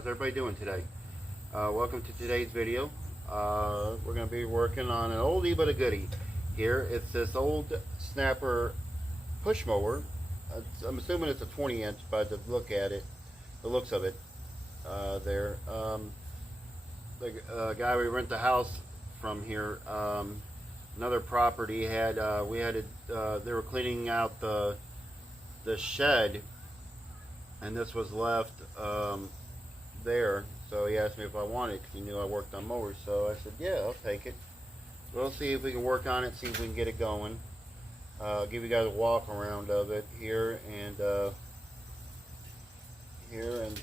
How's everybody doing today? Welcome to today's video. We're going to be working on an oldie but a goodie here. It's this old snapper push mower. I'm assuming it's a 20-inch by the look at it, the looks of it. The guy we rent the house from here, another property had they were cleaning out the shed, and this was left there. So he asked me if I wanted it because he knew I worked on mowers. So I said, yeah, I'll take it. We'll see if we can work on it, see if we can get it going. Give you guys a walk around of it here and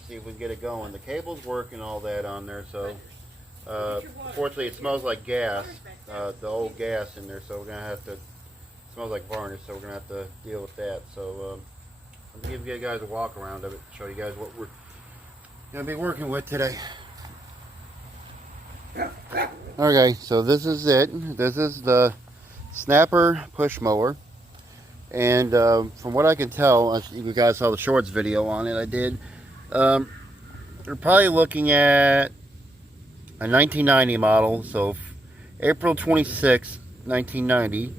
see if we can get it going. The cable's working, all that on there. So unfortunately, it smells like gas, the old gas in there. So we're gonna have to. It smells like varnish, so we're gonna have to deal with that. So I'm gonna give you guys a walk around of it, show you guys what we're gonna be working with today. Okay, so this is it. This is the snapper push mower, and from what I can tell, you guys saw the shorts video on it. I did. We're probably looking at a 1990 model, so April 26, 1990.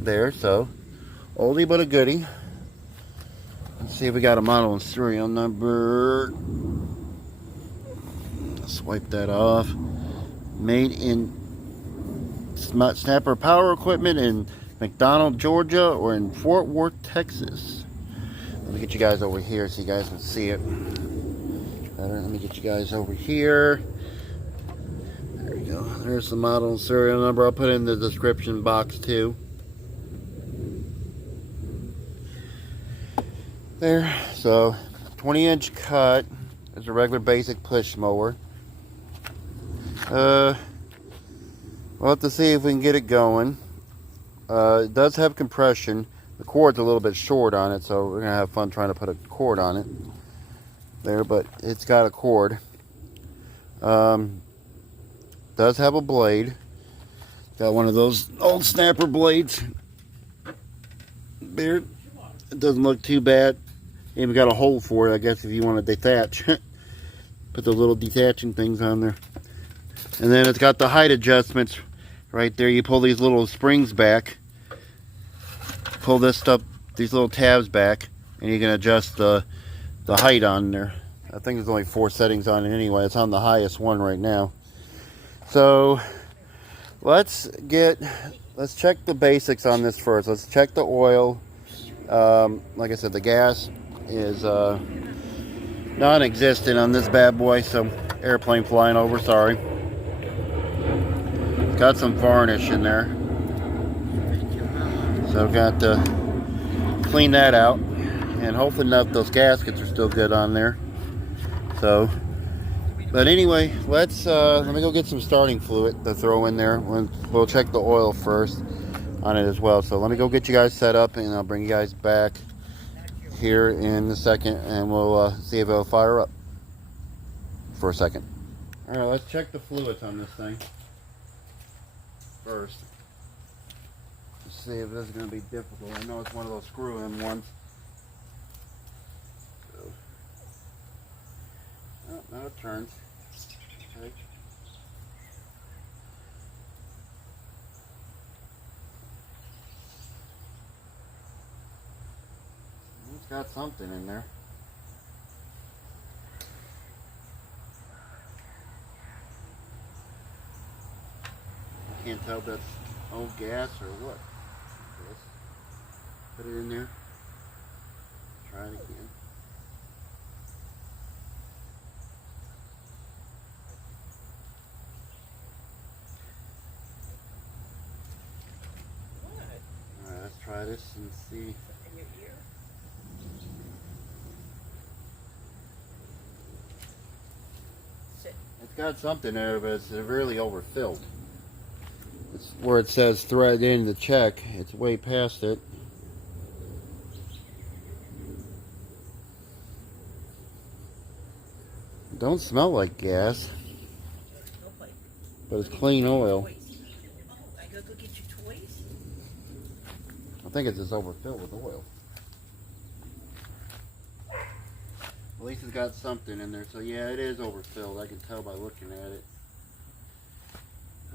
There, so oldie but a goodie. Let's see if we got a model and serial number. Let's wipe that off. Made in Snapper Power Equipment in McDonald, Georgia, or in Fort Worth, Texas. Let me get you guys over here so you guys can see it better. Let me get you guys over here. There we go. There's the model and serial number. I'll put it in the description box too. There, so 20-inch cut is a regular basic push mower. We'll have to see if we can get it going. It does have compression. The cord's a little bit short on it, so we're gonna have fun trying to put a cord on it. There, but it's got a cord. Does have a blade. Got one of those old snapper blades. There, it doesn't look too bad. Even got a hole for it, I guess, if you want to detach. Put the little detaching things on there. And then it's got the height adjustments right there. You pull these little springs back. Pull this stuff, these little tabs back, and you can adjust the height on there. I think there's only 4 settings on it anyway. It's on the highest one right now. So let's check the basics on this first. Let's check the oil. Like I said, the gas is non-existent on this bad boy. So airplane flying over, sorry. It's got some varnish in there, so I've got to clean that out, and hopefully those gaskets are still good on there. So, but anyway, let me go get some starting fluid to throw in there. We'll check the oil first on it as well. So let me go get you guys set up, and I'll bring you guys back here in a second, and we'll see if it'll fire up for a second. All right, let's check the fluids on this thing first. Let's see if this is going to be difficult. I know it's one of those screw-in ones. So, oh, now it turns. Okay. It's got something in there. I can't tell if that's old gas or what. Put it in there. Try it again. Alright, let's try this and see. It's got something there, but it's severely overfilled. It's where it says thread in the check. It's way past it. Don't smell like gas, but it's clean oil. I think it's just overfilled with oil. At least it's got something in there. So yeah, it is overfilled. I can tell by looking at it.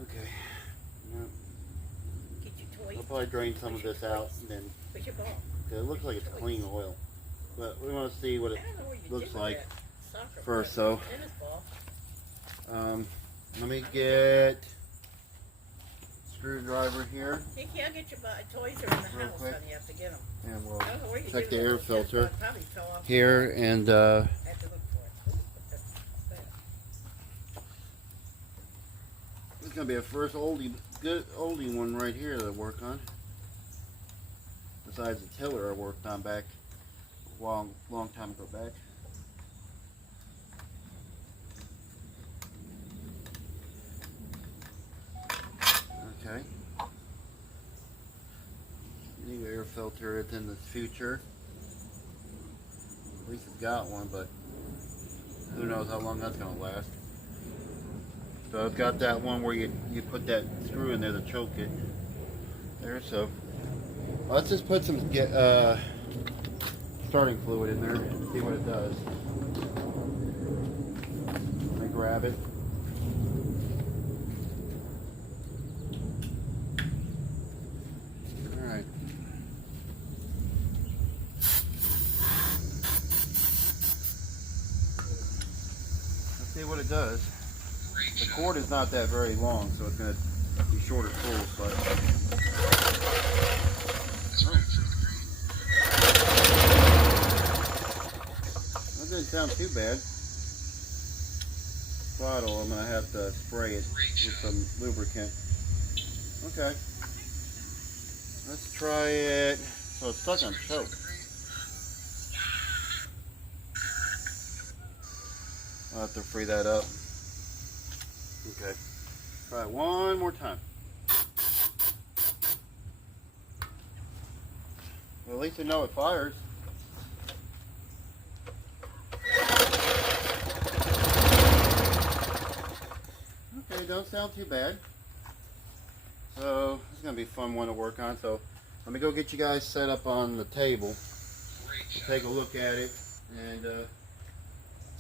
Okay. Yep. Get your toys. I'll probably drain some of this out and then. Put your ball. It looks like it's clean oil, but we want to see what it looks like first. So, let me get screwdriver here. Kiki, I'll get your toys are in the house, honey. You have to get them. And we'll check the air filter here and it's gonna be a first good oldie one right here that I work on. Besides the tiller I worked on back a long time ago back. Okay. New air filter, it's in the future. At least it's got one, but who knows how long that's gonna last. So it's got that one where you put that screw in there to choke it. There, so let's just put some starting fluid in there and see what it does. Let me grab it. Alright. Let's see what it does. The cord is not that very long, so it's going to be shorter pulls, but that didn't sound too bad. Throttle, I'm going to have to spray it with some lubricant. Okay. Let's try it. So it's stuck on choke. I'll have to free that up. Okay. Try it one more time. Well, at least I know it fires. Okay, don't sound too bad. So, it's going to be a fun one to work on. So, let me go get you guys set up on the table. We'll take a look at it and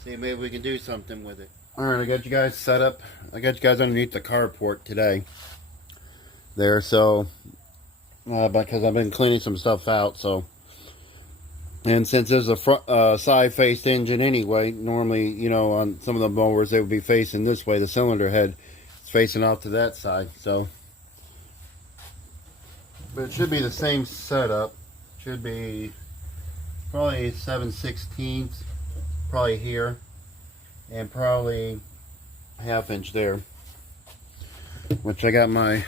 see if maybe we can do something with it. Alright, I got you guys set up. I got you guys underneath the carport today. There, so because I've been cleaning some stuff out, so. And since there's a front, side-faced engine anyway, normally, you know, on some of the mowers, they would be facing this way. The cylinder head is facing off to that side, so. But it should be the same setup. Should be probably 7/16, probably here. And probably 1/2 inch there, which I got my,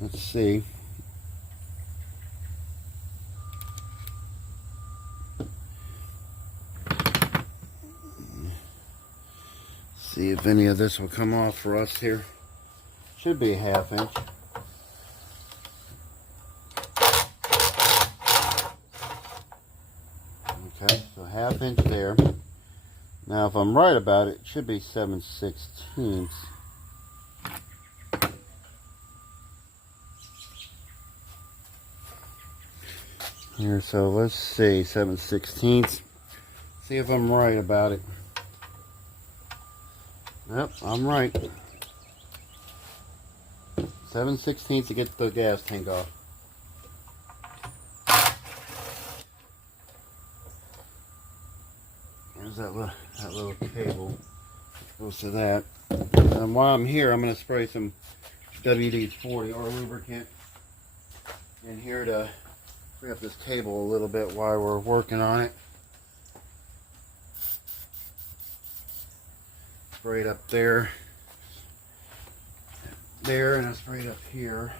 let's see, see if any of this will come off for us here. Should be 1/2 inch. Okay, so 1/2 inch there. Now, if I'm right about it, it should be 7/16. Here, so let's see, 7/16. See if I'm right about it. Yep, I'm right. 7/16 to get the gas tank off. There's that little cable that goes to that. And while I'm here, I'm going to spray some WD-40 or lubricant in here to free up this cable a little bit while we're working on it. Spray it up there, and I spray it up here.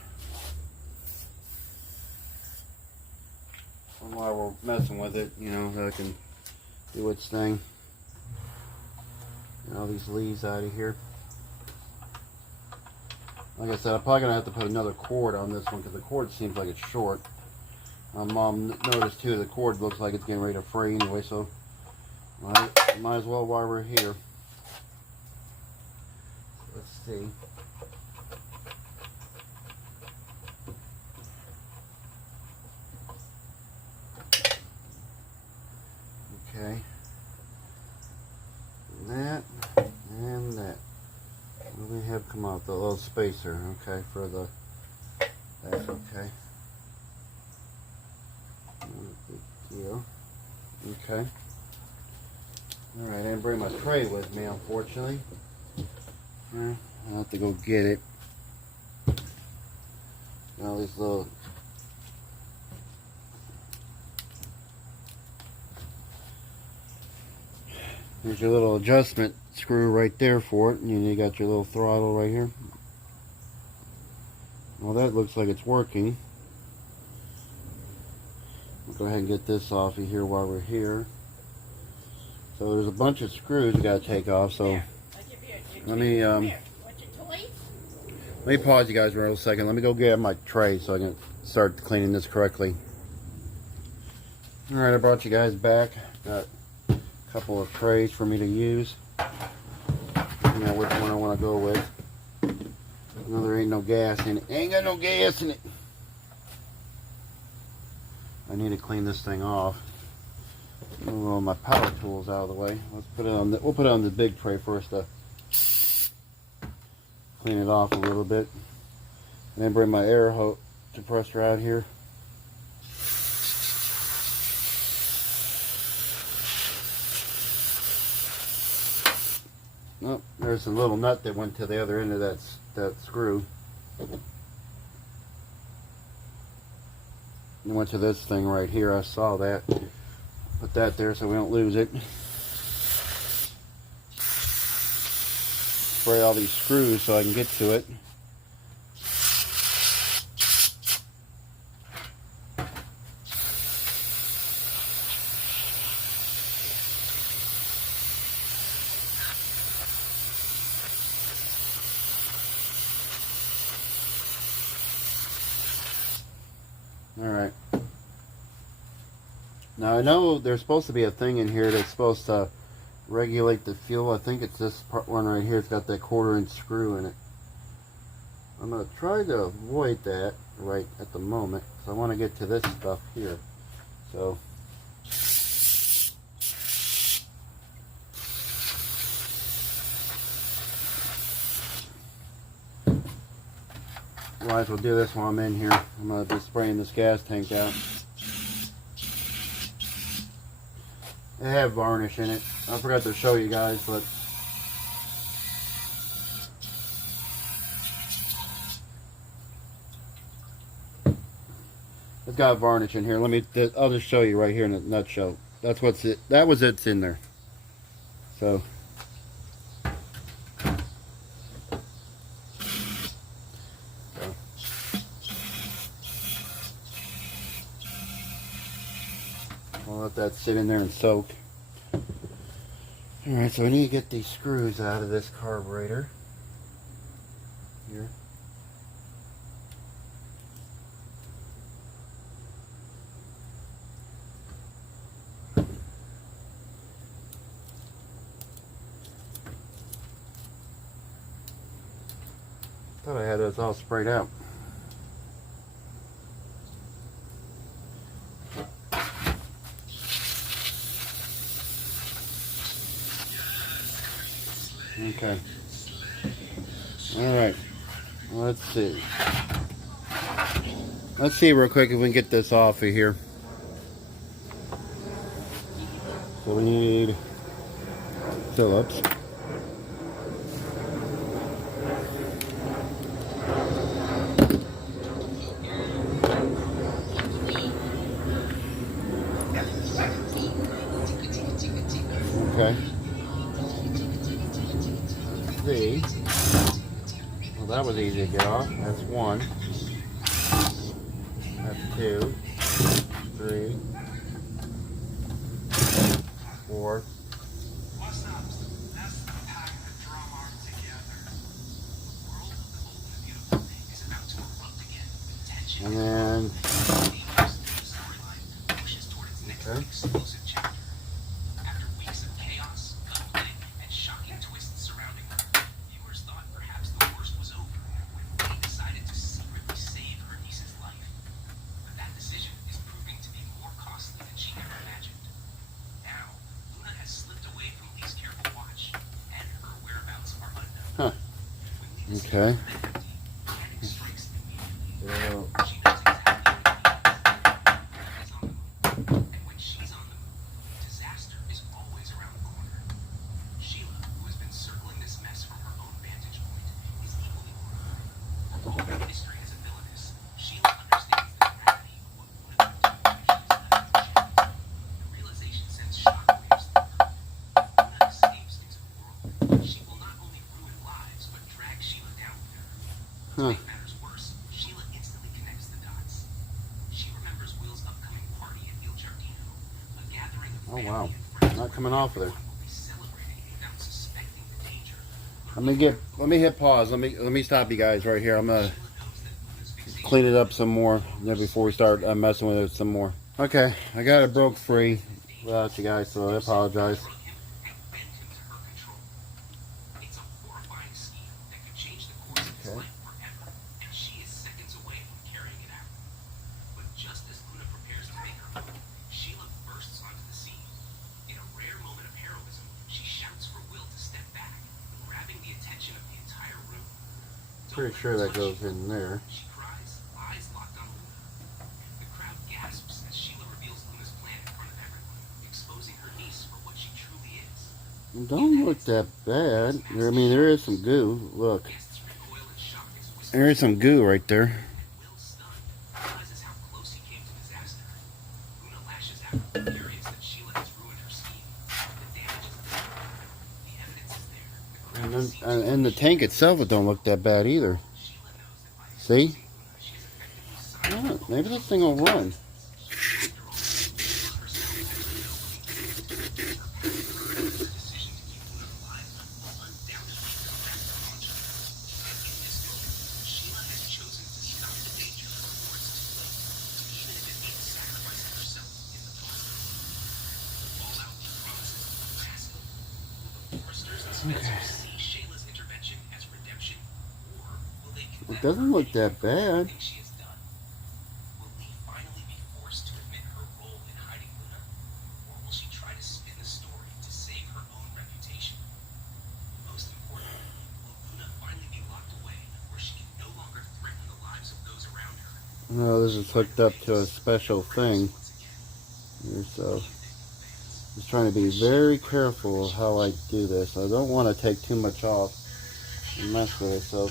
And while we're messing with it, you know, so I can do its thing. Get all these leaves out of here. Like I said, I'm probably going to have to put another cord on this one because the cord seems like it's short. Mom noticed too the cord looks like it's getting ready to fray anyway, so might as well while we're here. Let's see. spacer, okay, for the, that's okay. Not a big deal. Okay. Alright, I didn't bring my tray with me, unfortunately. I'll have to go get it. Now these little, there's your little adjustment screw right there for it, and you got your little throttle right here. Well, that looks like it's working. We'll go ahead and get this off of here while we're here. So there's a bunch of screws you gotta take off. So let me pause you guys for a second. Let me go get my tray so I can start cleaning this correctly. All right, I brought you guys back. Got a couple of trays for me to use. You know which one I want to go with. I know there ain't no gas in it. Ain't got no gas in it. I need to clean this thing off. Move all my power tools out of the way. Let's put it on. We'll put it on the big tray first to clean it off a little bit, and then bring my air hose compressor out here. Oh, there's a little nut that went to the other end of that screw. It went to this thing right here. I saw that. Put that there so we don't lose it. Spray all these screws so I can get to it. Alright. Now I know there's supposed to be a thing in here that's supposed to regulate the fuel. I think it's this one right here. It's got that 1/4-inch screw in it. I'm going to try to avoid that right at the moment, so I want to get to this stuff here. So might as well do this while I'm in here. I'm going to be spraying this gas tank out. It had varnish in it. I forgot to show you guys, but it's got varnish in here. I'll just show you right here in a nutshell. That's what's it. That was it's in there. So I'll let that sit in there and soak. Alright, so we need to get these screws out of this carburetor. Here. Thought I had this all sprayed out. Okay. Alright. Let's see. Let's see real quick if we can get this off of here. So we need Phillips. Okay. See. Well, that was easy to get off. That's one. That's 2, 3, 4. And then, okay. Huh. Okay. Huh. make matters worse, Sheila instantly connects the dots. She remembers Will's upcoming party at Il Giardino, a gathering of family wow. and friends Not where coming off of there. everyone will be celebrating without suspecting the danger. Let me hit pause. Let me stop you guys right here. I'm gonna Sheila knows that Luna's fixation clean it up some more before we start messing with it some more. Okay, I got it broke free without you guys, so I apologize. drug him and bend him to her control. It's a horrifying scheme that could change the course of his Okay. life forever, and she is seconds away from carrying it out. But just as Luna prepares to make her move, Sheila bursts onto the scene. In a rare moment of heroism, she shouts for Will to step back, grabbing the attention of the entire room. Pretty sure that goes in there. She cries, eyes locked on Luna. The crowd gasps as Sheila reveals Luna's plan in front of everyone, exposing her niece for what she truly is. It don't look that bad. I mean, there is some goo. Look, Guests recoil in shock as whispers. there is some goo right there. Will, stunned, realizes how close he came to disaster. Luna lashes out, furious that Sheila has ruined her scheme. The damage is done. The evidence is there. The crowd sees And the tank itself, it don't look that bad either. Sheila knows that by See? exposing Luna, she has effectively signed Yeah, maybe this thing will run. After all, Sheila herself had to know when he came. Her past the decision to keep Luna alive will undoubtedly affect her conscience. In this moment, Sheila has chosen to stop the danger before it's too late, even if it means sacrificing herself in the process. The fallout promises to be massive. Will the Foresters and Spencer see Shayla's intervention as redemption, or will they It condemn doesn't her look for that bad. everything she has done? Will Lee finally be forced to admit her role in hiding Luna, or will she try to spin the story to save her own reputation? Most importantly, will Luna finally be locked away where she can no longer threaten the lives of those around her? No, this is hooked up to a special thing. Once again, Here, so what do you think, fans? just trying to be very careful of how I do this. I don't want to take too much off and mess with it. So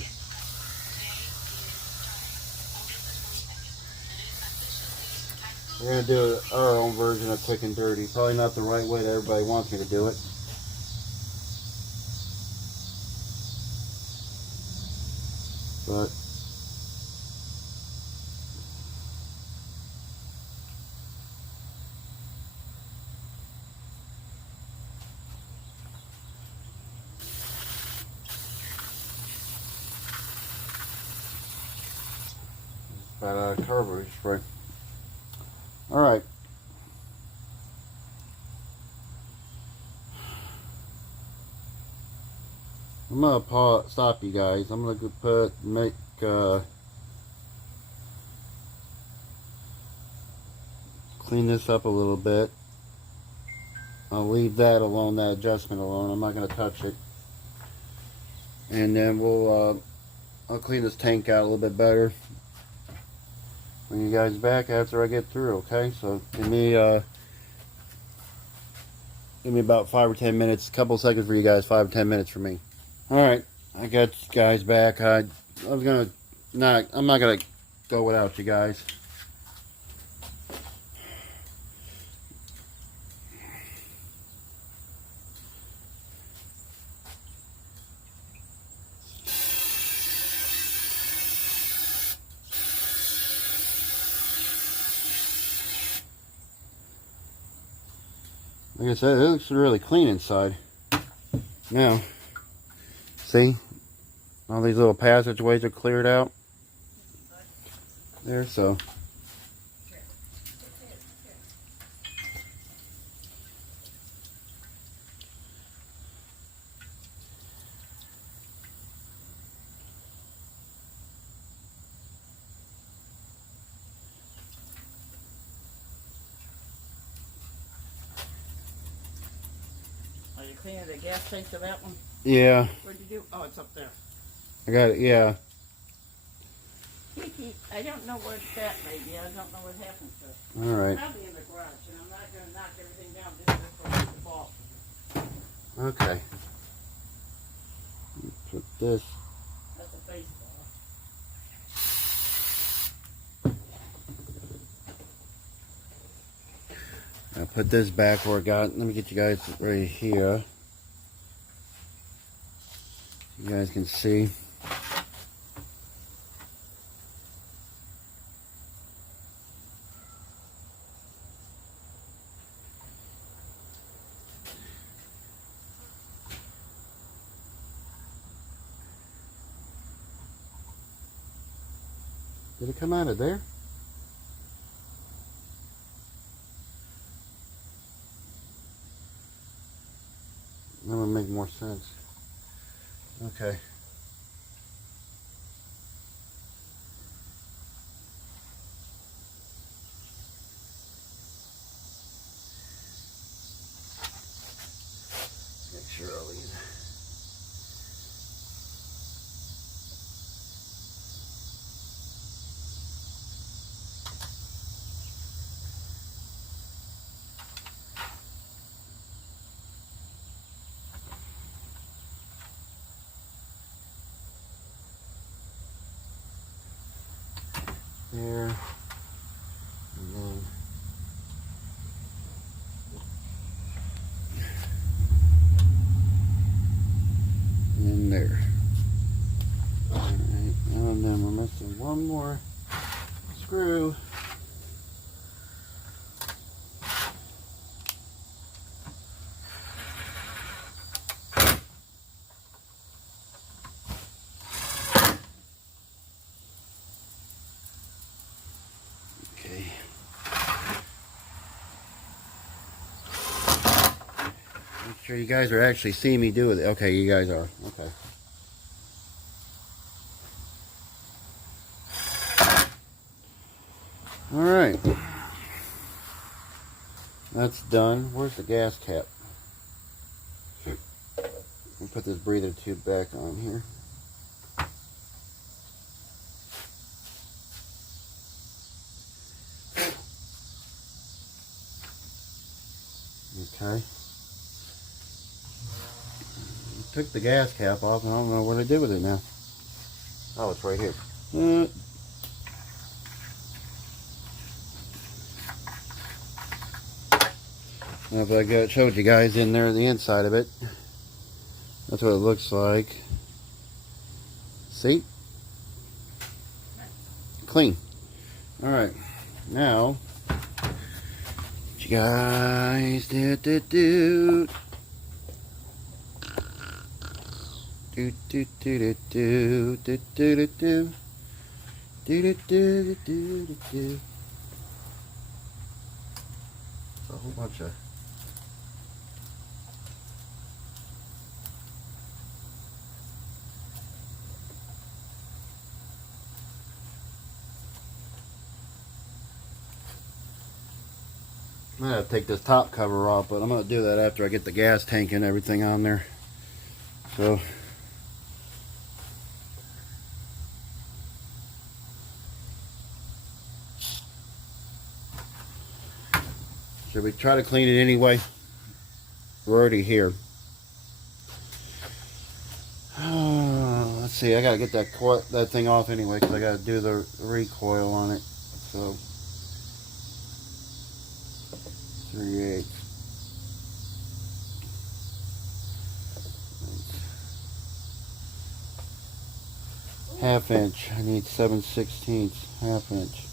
we're gonna do our own version of quick and dirty. Probably not the right way that everybody wants me to do it. But about carburetor spray. All right. I'm gonna stop you guys. I'm gonna go clean this up a little bit. I'll leave that alone, that adjustment alone. I'm not gonna touch it. And then I'll clean this tank out a little bit better. Bring you guys back after I get through, okay? So give me about 5 or 10 minutes, a couple seconds for you guys, 5 or 10 minutes for me. All right, I got you guys back. I'm not gonna go without you guys. Like I said, it looks really clean inside. Now, see? All these little passageways are cleared out. There, so. Are you cleaning the gas tank to that one? Yeah, Where'd you do? Oh, it's up there. I got it, yeah. I don't know where it's at, maybe. I don't know what happened to it. Alright, Probably in the garage, and I'm not going to knock everything down just for the ball. okay. Put this. That's a baseball. I'll put this back where I got. Let me get you guys right here. You guys can see. Did it come out of there? That would make more sense. Okay. Make sure all these. There, and then there. Alright, and then we're missing one more screw. Okay. Make sure you guys are actually seeing me do it. Okay, you guys are. Okay. Alright. That's done. Where's the gas cap? We'll put this breather tube back on here. Okay. Took the gas cap off and I don't know what I did with it now. Oh, it's right here. Now if I showed you guys in there the inside of it. That's what it looks like. See? Clean. Alright. Now what you guys do. It's a whole bunch of I'm gonna take this top cover off, but I'm gonna do that after I get the gas tank and everything on there. So should we try to clean it anyway? We're already here. Let's see, I gotta get that thing off anyway because I gotta do the recoil on it. So 3/8. Half inch. I need 7/16, half inch.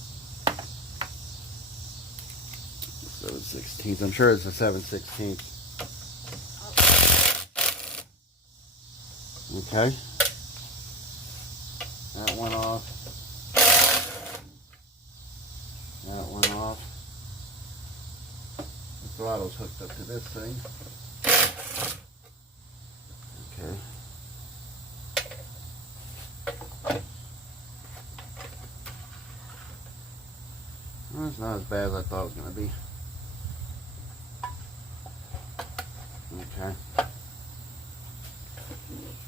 7/16. I'm sure it's a 7/16. Okay. That one off. That one off. The throttle's hooked up to this thing. Okay. Well, it's not as bad as I thought it was going to be. Okay.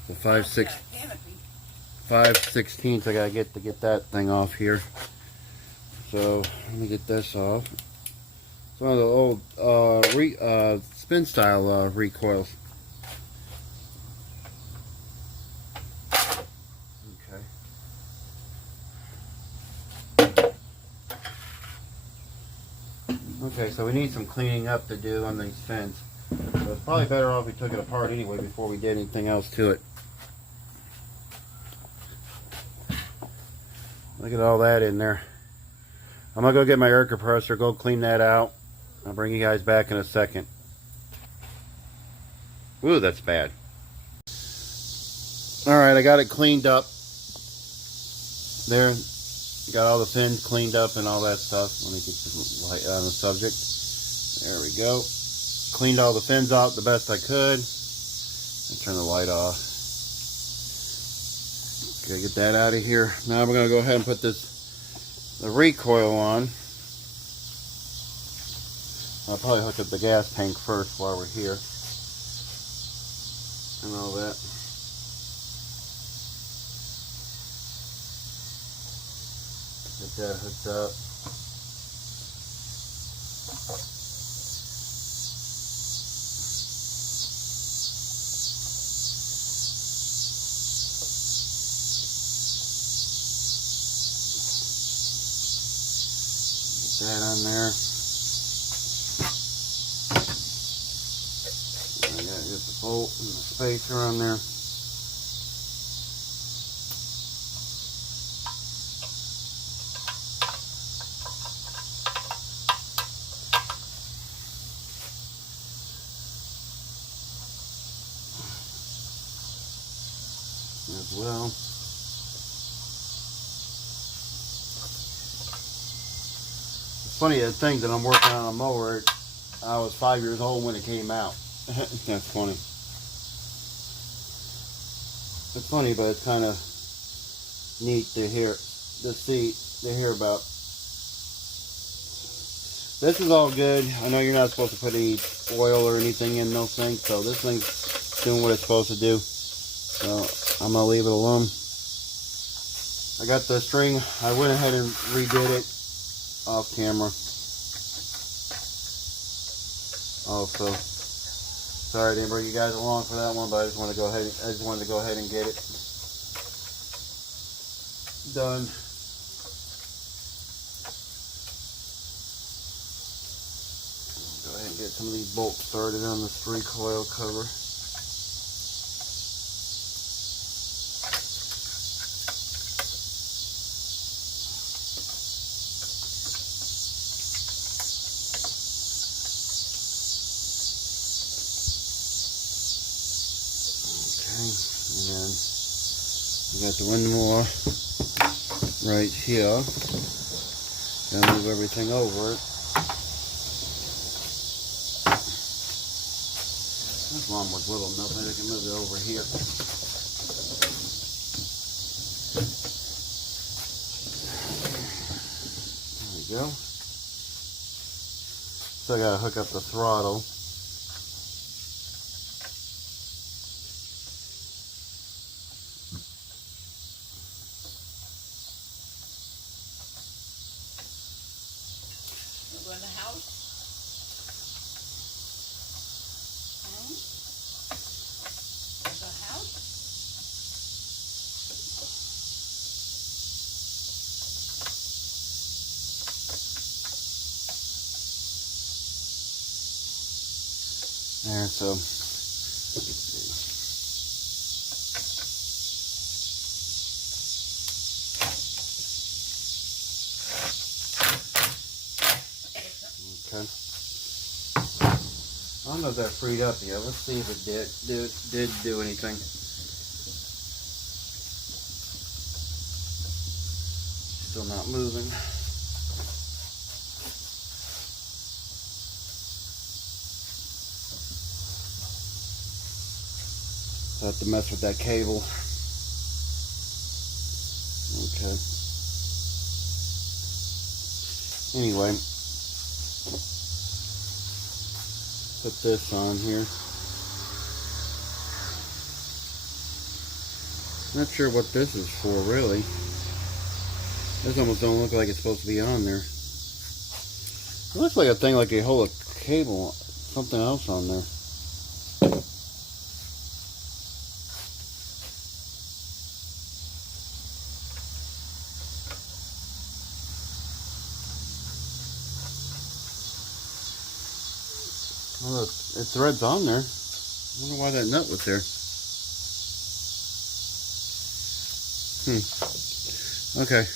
So 5/16 I gotta get to get that thing off here. So let me get this off. It's one of the old spin style recoils. Okay. Okay, so we need some cleaning up to do on these fins. So it's probably better off we took it apart anyway before we did anything else to it. Look at all that in there. I'm gonna go get my air compressor, go clean that out. I'll bring you guys back in a second. Ooh, that's bad. Alright, I got it cleaned up. There. Got all the fins cleaned up and all that stuff. Let me get this light on the subject. There we go. Cleaned all the fins out the best I could. And turn the light off. Okay, get that out of here. Now we're gonna go ahead and put the recoil on. I'll probably hook up the gas tank first while we're here. And all that. Get that hooked up. Get that on there. I gotta get the bolt and the spacer on there. As well. It's funny, the thing that I'm working on a mower, I was 5 years old when it came out. That's funny. It's funny, but it's kind of neat to hear about. This is all good. I know you're not supposed to put any oil or anything in those things, so this thing's doing what it's supposed to do. So I'm gonna leave it alone. I got the string. I went ahead and redid it off camera. Also, sorry I didn't bring you guys along for that one, but I just wanted to go ahead and get it done. Go ahead and get some of these bolts started on this recoil cover. And then we got the windmill right here. Gonna move everything over it. This one was little enough that I can move it over here. There we go. Still gotta hook up the throttle. In the house? The house? There, so okay. I don't know if that freed up yet. Let's see if it did do anything. Still not moving. I have to mess with that cable. Okay. Anyway, put this on here. Not sure what this is for, really. This almost don't look like it's supposed to be on there. It looks like a thing like they hold a cable, something else on there. Oh, look, it threads on there. I wonder why that nut was there. Okay.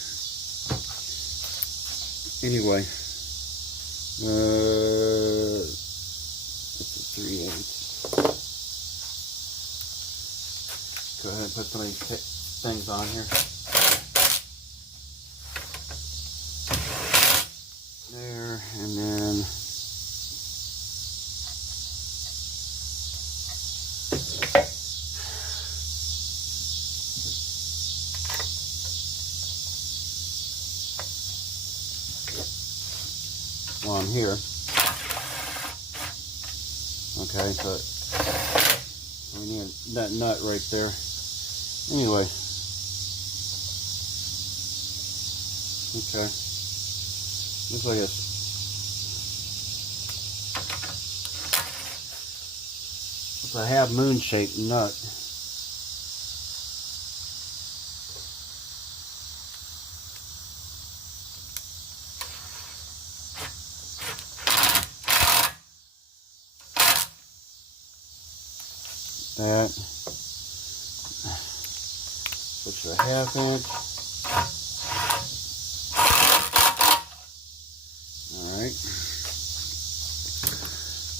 Anyway. It's a 3/8. Go ahead and put some of these things on here. here. Okay, so we need that nut right there. Anyway. Okay. Looks like it's a half moon shaped nut. That. Push a 1/2 inch.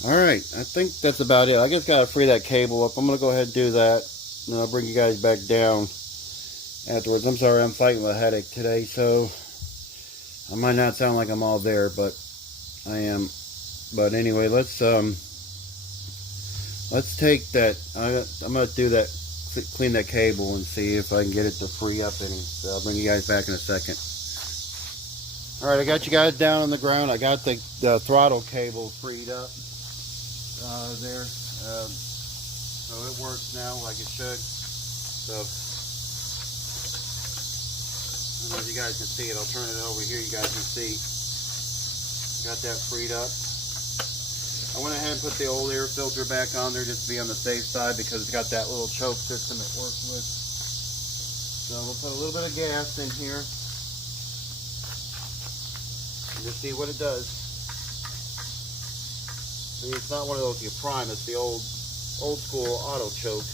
Alright, I think that's about it. I just gotta free that cable up. I'm gonna go ahead and do that, and I'll bring you guys back down afterwards. I'm sorry, I'm fighting with a headache today, so I might not sound like I'm all there, but I am. But anyway, let's take that. I'm gonna do that, clean that cable, and see if I can get it to free up any. So I'll bring you guys back in a second. Alright, I got you guys down on the ground. I got the throttle cable freed up there. So it works now like it should. So, I don't know if you guys can see it. I'll turn it over here. You guys can see. Got that freed up. I went ahead and put the old air filter back on there just to be on the safe side because it's got that little choke system it works with. So we'll put a little bit of gas in here. Just see what it does. See, it's not one of those you prime, it's the old school auto choke.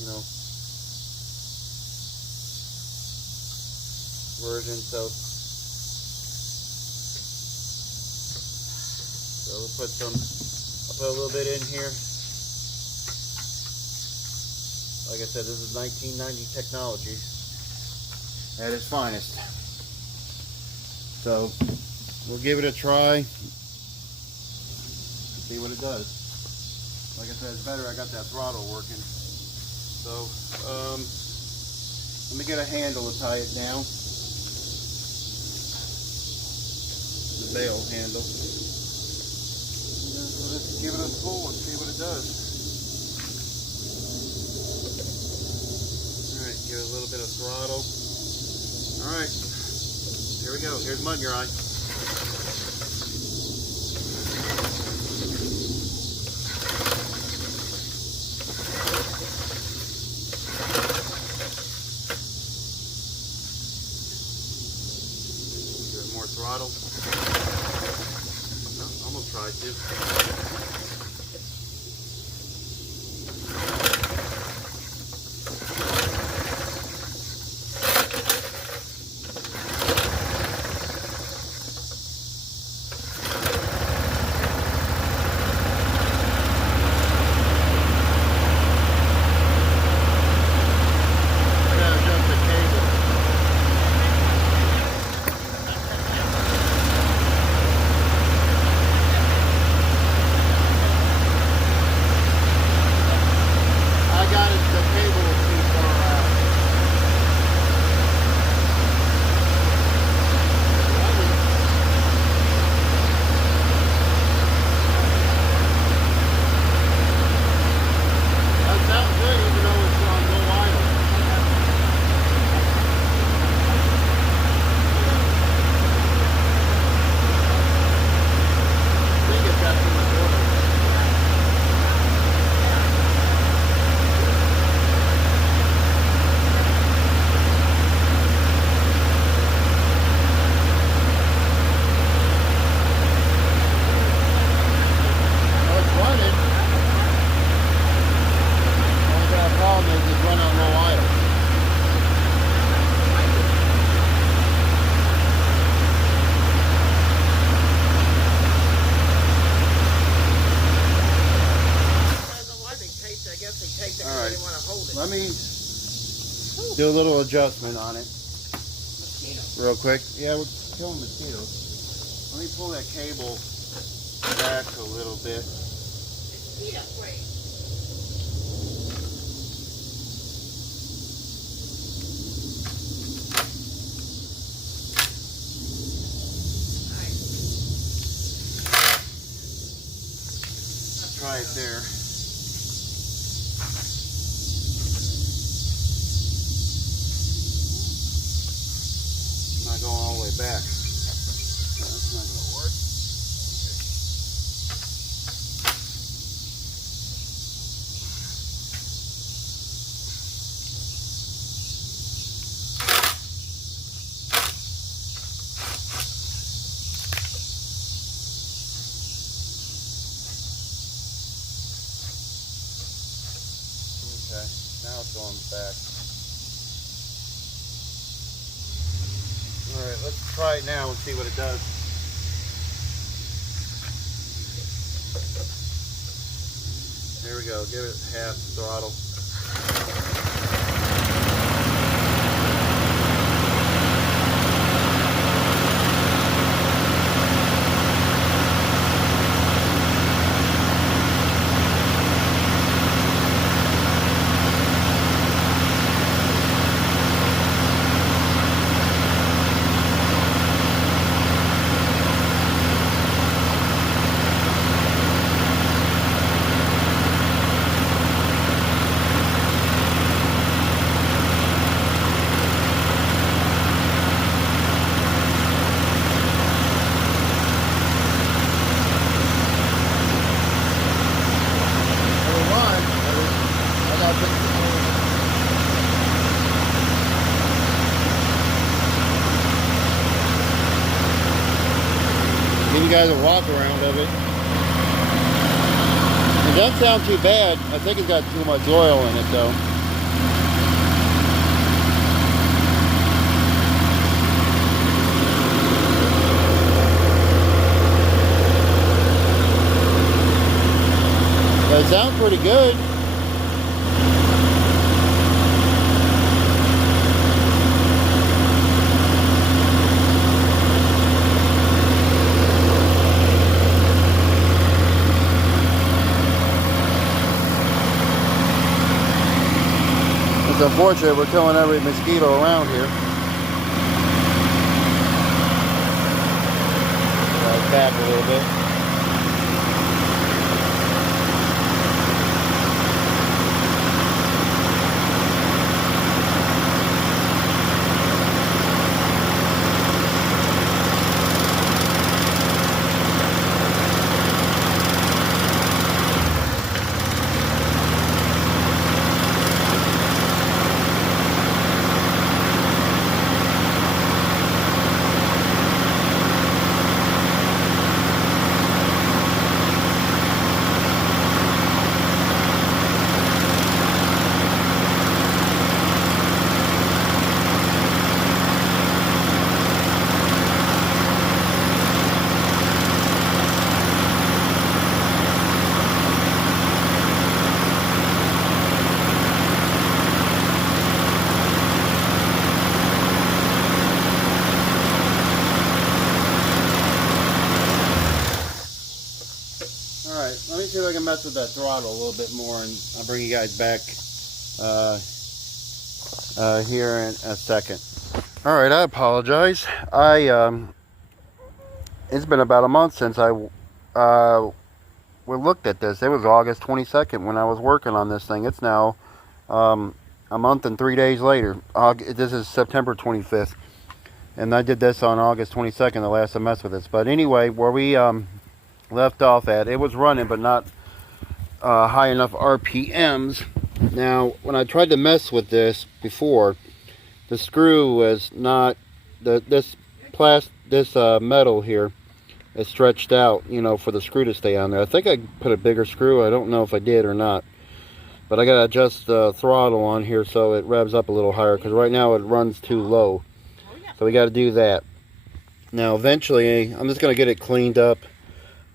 You know, version. So we'll put I'll put a little bit in here. Like I said, this is 1990 technology at its finest. So we'll give it a try, see what it does. Like I said, it's better I got that throttle working. So let me get a handle to tie it down. The bail handle. Let's give it a pull and see what it does. Alright, give it a little bit of throttle. Alright. Here we go. Here's mud in your eye. Give it more throttle. Oh, almost tried to. Let me do a little adjustment on it real quick. Yeah, we're killing mosquitoes. Let me pull that cable back a little bit. Mosquito spray. right there. Not going all the way back. No, that's not going to work. Okay, now it's going back. Alright, let's try it now and see what it does. There we go, give it half throttle. Give you guys a walk around of it. It doesn't sound too bad. I think it's got too much oil in it though. But it sounds pretty good. It's unfortunate we're killing every mosquito around here. Back a little bit. Let me see if I can mess with that throttle a little bit more, and I'll bring you guys back here in a second. All right, I apologize. It's been about a month since we looked at this. It was August 22nd when I was working on this thing. It's now a month and 3 days later. This is September 25th, and I did this on August 22nd, the last I messed with this. But anyway, where we left off at, it was running but not high enough RPMs. Now when I tried to mess with this before, the screw was not this metal here is stretched out, you know, for the screw to stay on there. I think I put a bigger screw. I don't know if I did or not, but I gotta adjust the throttle on here so it revs up a little higher, because right now it runs too low. So we got to do that. Now eventually I'm just gonna get it cleaned up.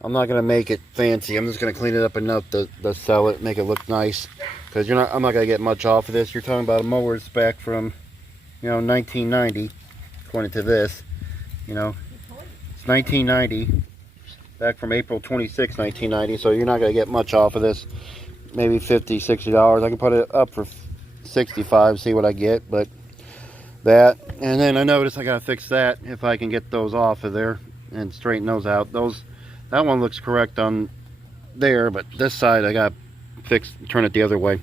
I'm not going to make it fancy. I'm just going to clean it up enough to sell it, make it look nice. Because I'm not going to get much off of this. You're talking about a mower spec from, you know, 1990, according to this. You know, it's 1990, back from April 26, 1990. So you're not going to get much off of this. Maybe $50, $60. I can put it up for $65, see what I get. But that, and then I noticed I got to fix that if I can get those off of there and straighten those out. That one looks correct on there, but this side I got fixed, turn it the other way.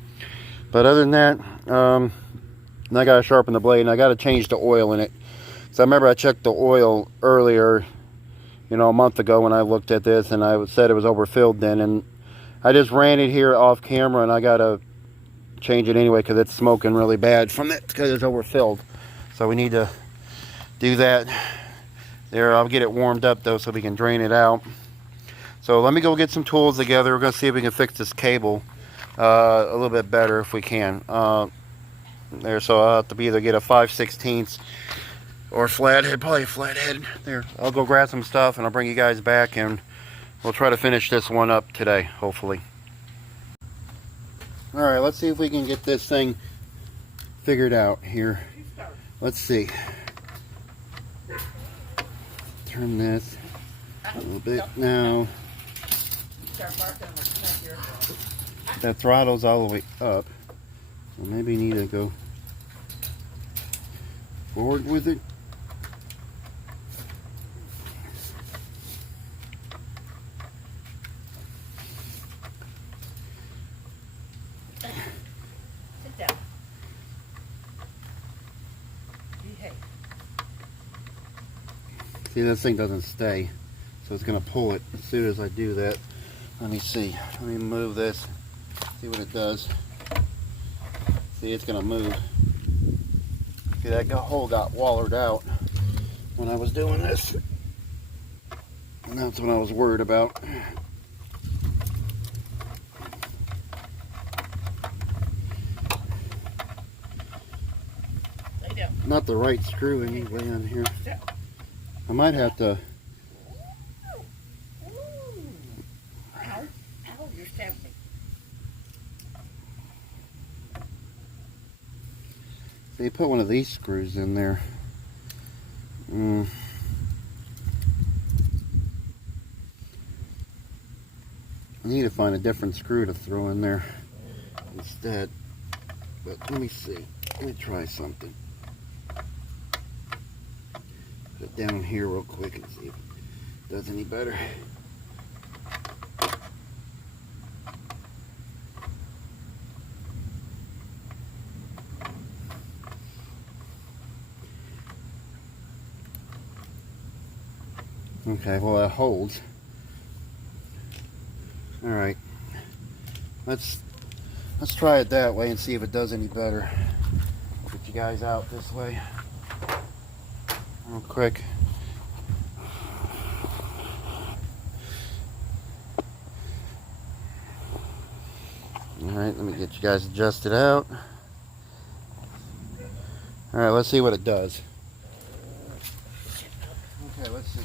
But other than that, I gotta sharpen the blade, and I gotta change the oil in it. So I remember I checked the oil earlier, you know, a month ago when I looked at this, and I said it was overfilled then, and I just ran it here off camera, and I gotta change it anyway because it's smoking really bad from it because it's overfilled. So we need to do that. There, I'll get it warmed up though so we can drain it out. So let me go get some tools together. We're gonna see if we can fix this cable a little bit better if we can. There, so I'll have to either get a 5/16 or flathead, probably a flathead. There, I'll go grab some stuff and I'll bring you guys back, and we'll try to finish this one up today, hopefully. All right, let's see if we can get this thing figured out here. Let's see. Turn this a little bit now. That throttle's all the way up, so maybe you need to go forward with it. Sit down. Behave. See, this thing doesn't stay, so it's going to pull it as soon as I do that. Let me see. Let me move this. See what it does. See, it's going to move. See, that hole got wallered out when I was doing this. And that's what I was worried about. Lay down. Not the right screw anyway on here. I might have to. Ow. Ow, you're stabbing me. They put one of these screws in there. I need to find a different screw to throw in there instead. But let me see. Let me try something. Put it down here real quick and see if it does any better. Okay, well that holds. All right, let's try it that way and see if it does any better. Get you guys out this way real quick. All right, let me get you guys adjusted out. All right, let's see what it does. Okay, let's see.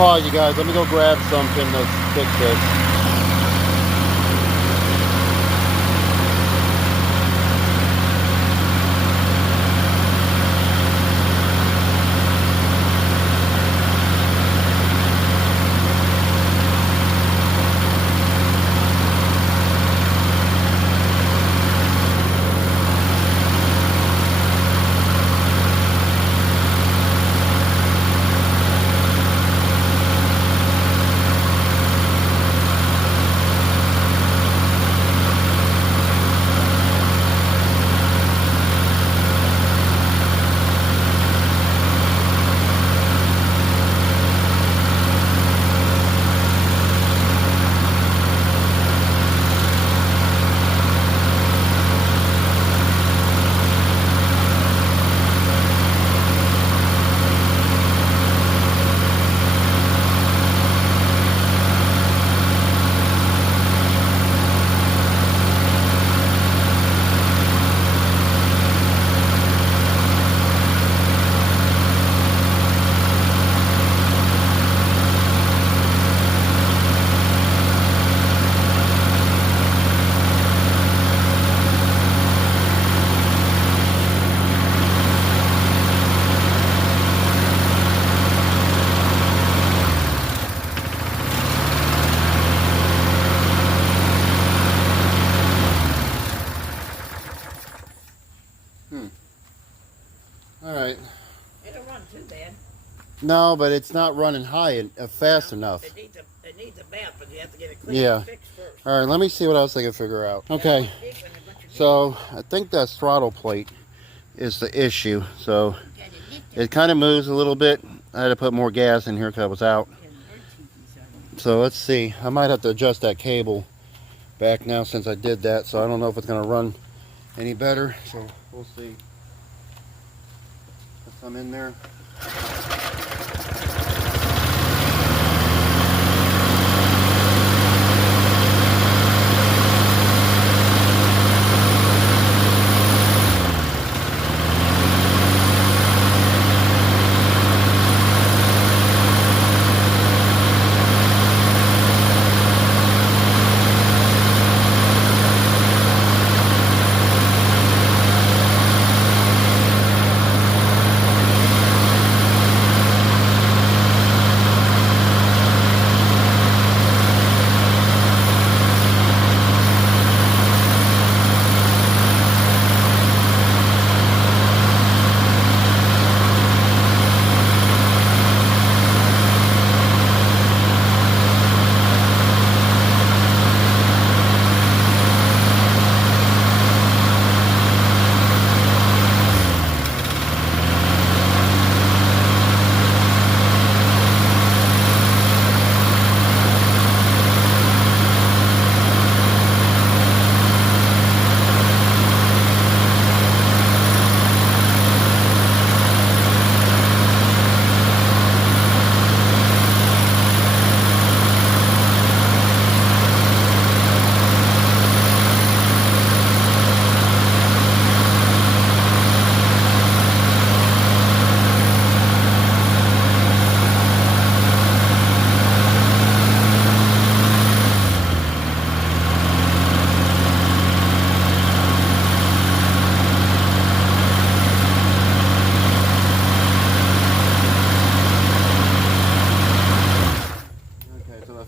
pause, you guys. Let me go grab something to fix this. Alright. It don't run too bad. No, but it's not running high fast enough. It needs a bath, but you have to get it clean Yeah. and fixed first. Alright, let me see what else I can figure out. Okay, so I think that throttle plate is the issue. So it kind of moves a little bit. I had to put more gas in here because I was out. So let's see. I might have to adjust that cable back now since I did that. So I don't know if it's going to run any better. So we'll see. Put some in there.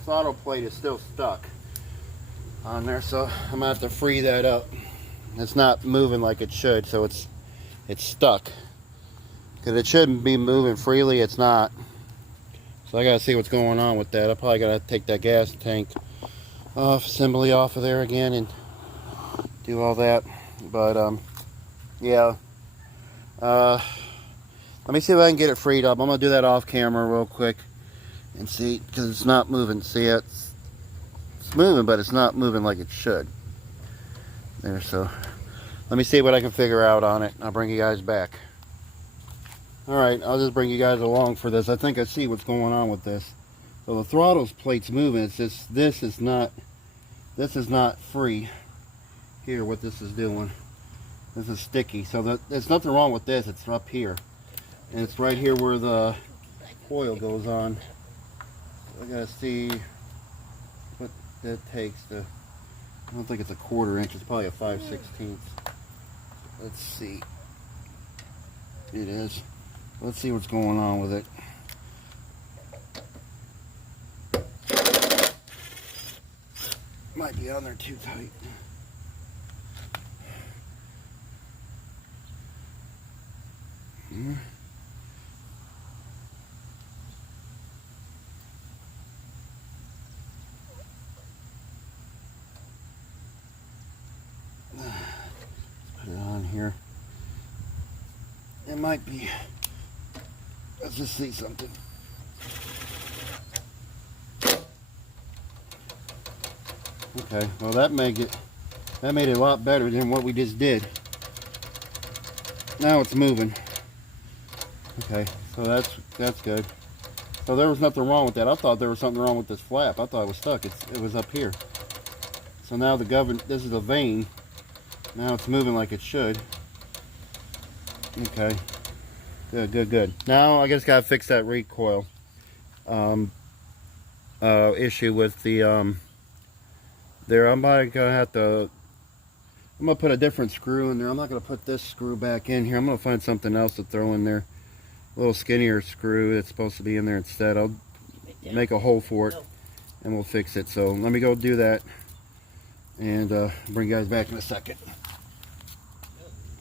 Throttle plate is still stuck on there, so I'm gonna have to free that up. It's not moving like it should, so it's stuck because it shouldn't be moving freely. It's not, so I gotta see what's going on with that. I probably gotta take that gas tank assembly off of there again and do all that. But yeah, let me see if I can get it freed up. I'm gonna do that off camera real quick and see, because it's not moving. See, it's moving, but it's not moving like it should. There, so let me see what I can figure out on it. I'll bring you guys back. Alright, I'll just bring you guys along for this. I think I see what's going on with this. So the throttle plate's moving. It's just this is not free. Here, what this is doing. This is sticky. So there's nothing wrong with this. It's up here. And it's right here where the coil goes on. I gotta see what that takes to. I don't think it's a 1/4 inch. It's probably a 5/16. Let's see. It is. Let's see what's going on with it. Might be on there too tight. Hmm. Put it on here. It might be. Let's just see something. Okay, well that made it a lot better than what we just did. Now it's moving. Okay, so that's good. So there was nothing wrong with that. I thought there was something wrong with this flap. I thought it was stuck. It was up here. So now this is the vane. Now it's moving like it should. Okay. Good. Now I just gotta fix that recoil issue with the there. I'm gonna put a different screw in there. I'm not gonna put this screw back in here. I'm gonna find something else to throw in there. A little skinnier screw that's supposed to be in there instead. I'll make a hole for it and we'll fix it. So let me go do that and bring you guys back in a second.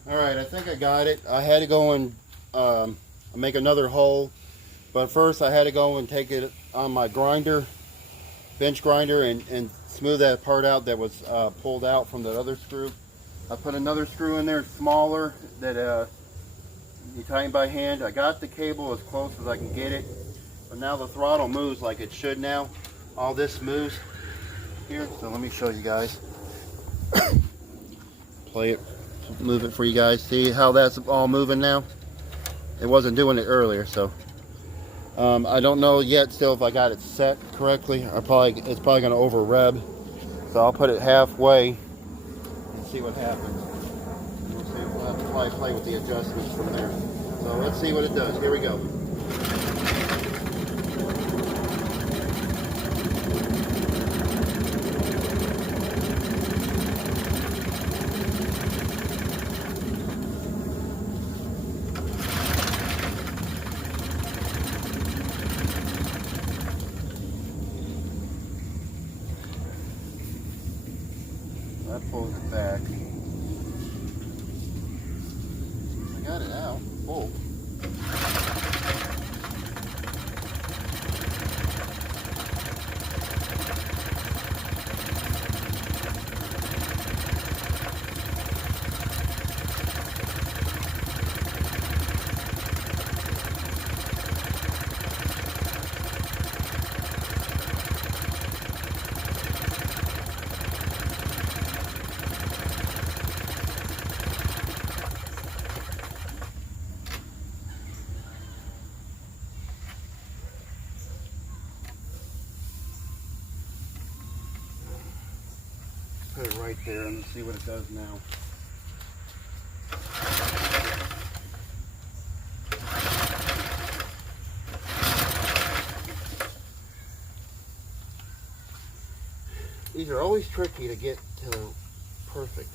Alright, I think I got it. I had to go and make another hole, but first I had to go and take it on my grinder, bench grinder, and smooth that part out that was pulled out from the other screw. I put another screw in there, smaller, that you tighten by hand. I got the cable as close as I can get it, but now the throttle moves like it should now. All this moves here, so let me show you guys. Play it, move it for you guys. See how that's all moving now? It wasn't doing it earlier, so I don't know yet still if I got it set correctly. It's probably going to over rev, so I'll put it halfway and see what happens. We'll have to probably play with the adjustments from there. So let's see what it does. Here we go. That pulls it back. I got it out. Oh. Put it right there and see what it does now. These are always tricky to get to perfect.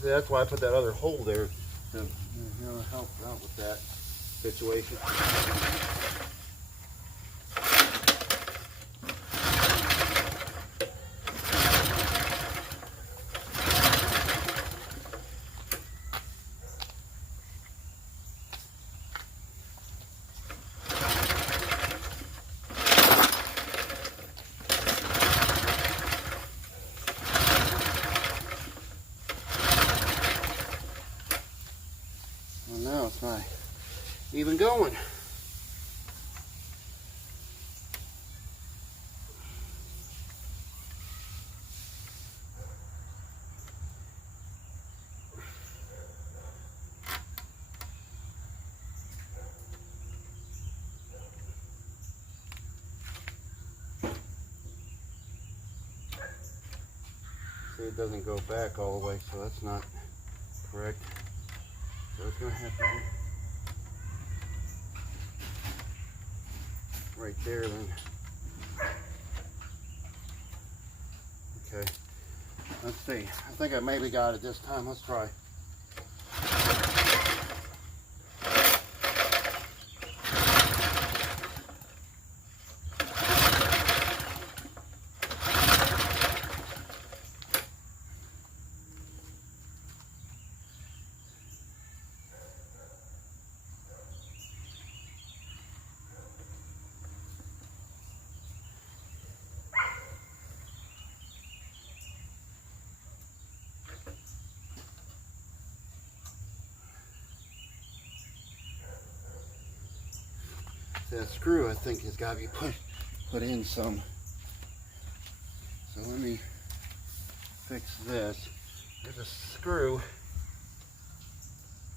See, that's why I put that other hole there to help out with that situation. Now it's not even going. See, it doesn't go back all the way, so that's not correct. So it's going to have to be right there then. Okay. Let's see. I think I maybe got it this time. Let's try. That screw, I think, has got to be put in some. So let me fix this. There's a screw.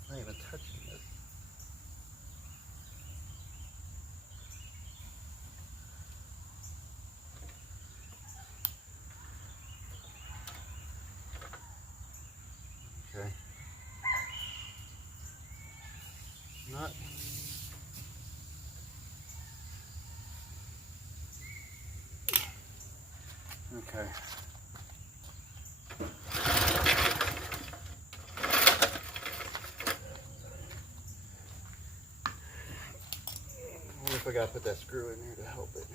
I'm not even touching this. Okay. Not. Okay. I wonder if I gotta put that screw in there to help it.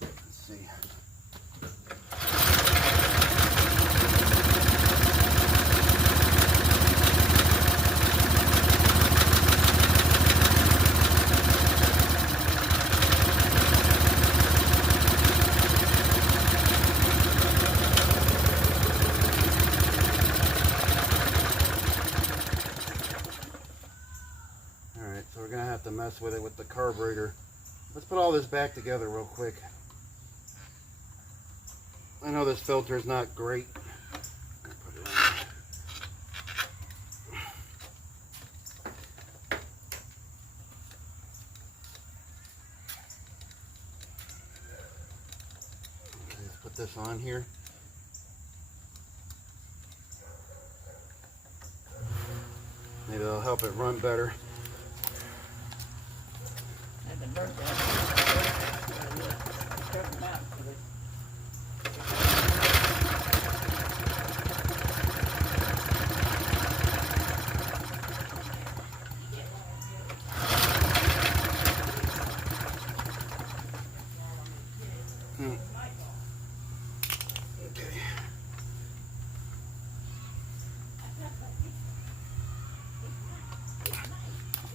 Let's see. So we're gonna have to mess with it with the carburetor. Let's put all this back together real quick. I know this filter is not great. Put it in. Okay, let's put this on here. Maybe it'll help it run better. Okay.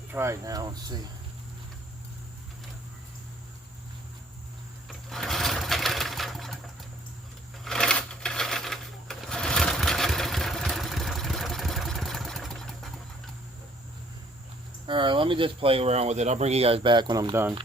Try it now and see. Alright, let me just play around with it. I'll bring you guys back when I'm done.